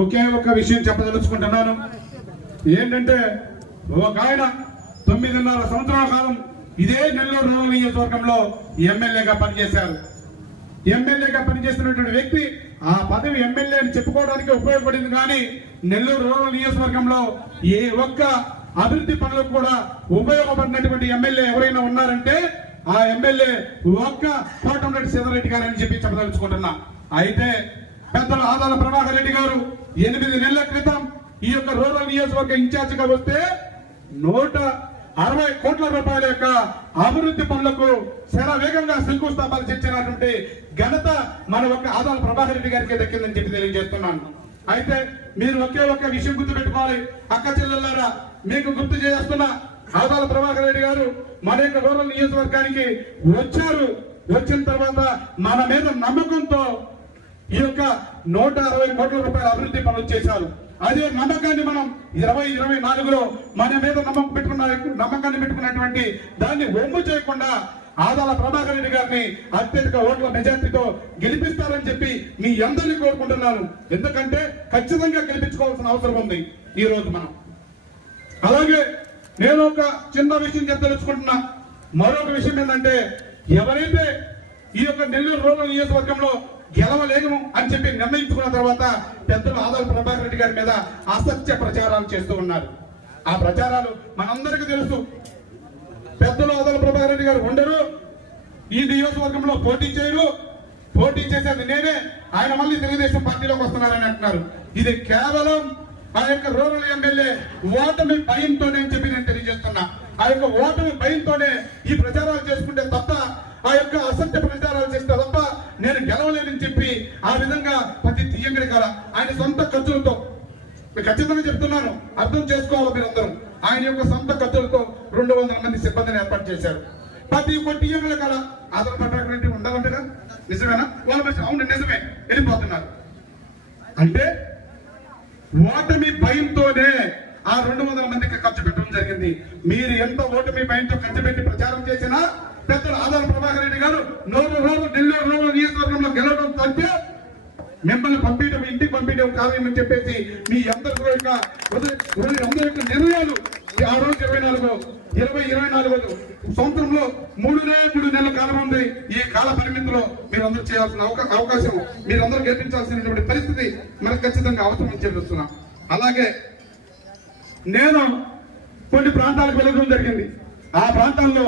ఒకే ఒక విషయం చెప్పదలుచుకుంటున్నాను. ఏంటంటే ఒక ఆయన 9.5 సంవత్సరాల కాలం ఇదే నెల్లూరు రూరల్ నియోజకవర్గంలో ఎమ్మెల్యేగా పనిచేశారు. ఎమ్మెల్యేగా పనిచేస్తున్నటువంటి వ్యక్తి ఆ పదవి ఎమ్మెల్యే అని చెప్పుకోవడానికి ఉపయోగపడింది, కానీ నెల్లూరు రూరల్ నియోజకవర్గంలో ఏ ఒక్క అభివృద్ధి పనులకు కూడా ఉపయోగపడినటువంటి ఎమ్మెల్యే ఎవరైనా ఉన్నారంటే ఆ ఎమ్మెల్యే ఒక్క కోటంరెడ్డి సీతారెడ్డి గారు అని చెప్పదలుచుకుంటున్నా. అయితే పెద్దలు ఆదాల ప్రభాకర్ రెడ్డి గారు 8 నెలల క్రితం ఈ యొక్క రూరల్ నియోజకవర్గ ఇన్ఛార్జ్ గా వస్తే 160 కోట్ల రూపాయల యొక్క అభివృద్ధి పనులకు శరవేగంగా శంకుస్థాపన చేసినటువంటి ఘనత మన ఒక ఆదాల ప్రభాకర్ రెడ్డి గారికి దక్కిందని చెప్పి తెలియజేస్తున్నాను. అయితే మీరు ఒకే విషయం గుర్తుపెట్టుకోవాలి. అక్క చెల్లెళ్ళారా, మీకు గుర్తు చేస్తున్నా, ఆదాల ప్రభాకర్ రెడ్డి గారు మన యొక్క రూరల్ నియోజకవర్గానికి వచ్చారు. వచ్చిన తర్వాత మన మీద నమ్మకంతో ఈ యొక్క 160 కోట్ల రూపాయల అభివృద్ధి పనులు చేశారు. అదే నమ్మకాన్ని మనం 2024లో మన మీద నమ్మకాన్ని పెట్టుకున్నటువంటి దాన్ని ఒమ్ము చేయకుండా ఆదాల ప్రభాకర్ రెడ్డి గారిని అత్యధిక ఓట్ల మెజార్టీతో గెలిపిస్తారని చెప్పి మీ అందరినీ కోరుకుంటున్నాను. ఎందుకంటే ఖచ్చితంగా గెలిపించుకోవాల్సిన అవసరం ఉంది ఈ రోజు మనం. అలాగే నేను ఒక చిన్న విషయం చెప్పదలుచుకుంటున్నా. మరొక విషయం ఏంటంటే, ఎవరైతే ఈ యొక్క నెల్లూరు రూరల్ నియోజకవర్గంలో గెలవలేము అని చెప్పి నిర్ణయించుకున్న తర్వాత పెద్దలు ఆదాల ప్రభాకర్ రెడ్డి గారి మీద అసత్య ప్రచారాలు చేస్తూ ఉన్నారు. ఆ ప్రచారాలు మనందరికీ తెలుసు. పెద్దలు ఆదాల ప్రభాకర్ రెడ్డి గారు ఉండరు, ఈ నియోజకవర్గంలో పోటీ చేయరు, పోటీ చేసేది నేనే, ఆయన మళ్ళీ తెలుగుదేశం పార్టీలోకి వస్తున్నారని అంటున్నారు. ఇది కేవలం ఆ యొక్క రూరల్ ఎమ్మెల్యే ఓటమి భయంతోనే అని చెప్పి నేను తెలియజేస్తున్నా. ఆ యొక్క ఓటమి భయంతోనే ఈ ప్రచారాలు చేసుకుంటే తప్ప, ఆ యొక్క అసత్య ప్రచారాలు చేస్తే తప్ప నేను గెలవలేనని చెప్పి ఆ విధంగా ప్రతి తీయంగడి కాల ఆయన సొంత ఖర్చులతో, ఖచ్చితంగా చెప్తున్నాను, అర్థం చేసుకోవాలి మీరందరూ, ఆయన యొక్క సొంత ఖర్చులతో 200 మంది సిబ్బందిని ఏర్పాటు చేశారు. ప్రతి ఒక్క తీయంగడి కాల ఆదాల ప్రభాకర్ రెడ్డి ఉండాలంటేగా నిజమేనా? వాళ్ళ అవును నిజమే, వెళ్ళిపోతున్నారు. అంటే ఓటమి భయంతోనే ఆ 200 మందికి ఖర్చు పెట్టడం జరిగింది. మీరు ఎంత ఓటమి భయంతో ఖర్చు పెట్టి ప్రచారం చేసినా పెద్దలు ఆదాల ప్రభాకర్ రెడ్డి గారు నెల్లూరు రూరల్ నియోజకవర్గంలో గెలవడం తప్పే మిమ్మల్ని పంపించడం, ఇంటికి పంపించడం కాదని చెప్పేసి మీ అందరి యొక్క నిర్ణయాలు ఆ రోజు 24 సంవత్సరంలో 3 నెలల కాలం ఉంది. ఈ కాల పరిమితిలో మీరు అందరూ చేయాల్సిన అవకాశం, మీరందరూ గెలిపించాల్సినటువంటి పరిస్థితి మనకు ఖచ్చితంగా అవసరం అని చెప్పిస్తున్నాం. అలాగే నేను కొన్ని ప్రాంతాలకు వెళ్ళడం జరిగింది. ఆ ప్రాంతాల్లో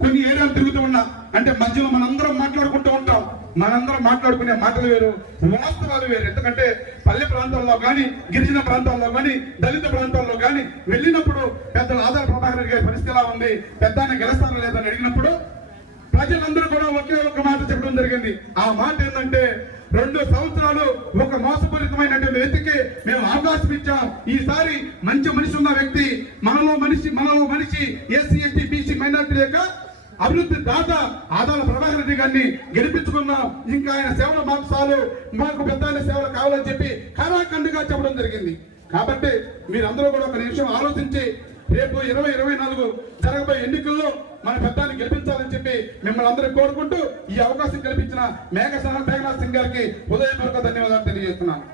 కొన్ని ఏరియాలు తిరుగుతూ ఉన్నా. అంటే మధ్యలో మనందరం మాట్లాడుకుంటూ ఉంటాం, మనందరం మాట్లాడుకునే మాటలు వేరు, వాస్తవాలు వేరు. ఎందుకంటే పల్లె ప్రాంతాల్లో కానీ, గిరిజన ప్రాంతాల్లో కానీ, దళిత ప్రాంతాల్లో కానీ వెళ్ళినప్పుడు పెద్దలు ఆదాల ప్రభాకర్ రెడ్డి గారి పరిస్థితి ఎలా ఉంది, పెద్ద ఆయన గెలుస్తారా లేదని అడిగినప్పుడు ప్రజలందరూ కూడా ఒకే ఒక మాట చెప్పడం జరిగింది. ఆ మాట ఏంటంటే, 2 సంవత్సరాలు ఒక మోసపూరితమైనటువంటి వ్యక్తికి మేము అవకాశం ఇచ్చాం. ఈసారి మంచి మనిషి ఉన్న వ్యక్తి, మనలో మనిషి ఎస్సీ ఎస్టీ బీసీ మైనార్టీ యొక్క అభివృద్ధి దాత ఆదాల ప్రభాకర్ రెడ్డి గారిని గెలిపించుకున్నాం. ఇంకా ఆయన సేవల మాంసాలు మాకు పెద్ద సేవలు కావాలని చెప్పి ఖరాఖండిగా చెప్పడం జరిగింది. కాబట్టి మీరందరూ కూడా ఒక నిమిషం ఆలోచించి రేపు 2024 జరగబోయే ఎన్నికల్లో మన పెద్దాన్ని గెలిపించాలని చెప్పి మిమ్మల్ని అందరూ కోరుకుంటూ ఈ అవకాశం కల్పించిన మేఘనాథ్ సింగ్ గారికి హృదయపూర్వక ధన్యవాదాలు తెలియజేస్తున్నాను.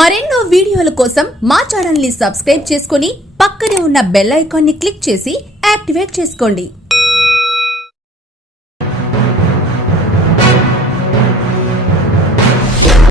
మరెన్నో వీడియోల కోసం మా ఛానల్ ని సబ్స్క్రైబ్ చేసుకుని పక్కనే ఉన్న బెల్ ఐకాన్ ని క్లిక్ చేసి యాక్టివేట్ చేసుకోండి.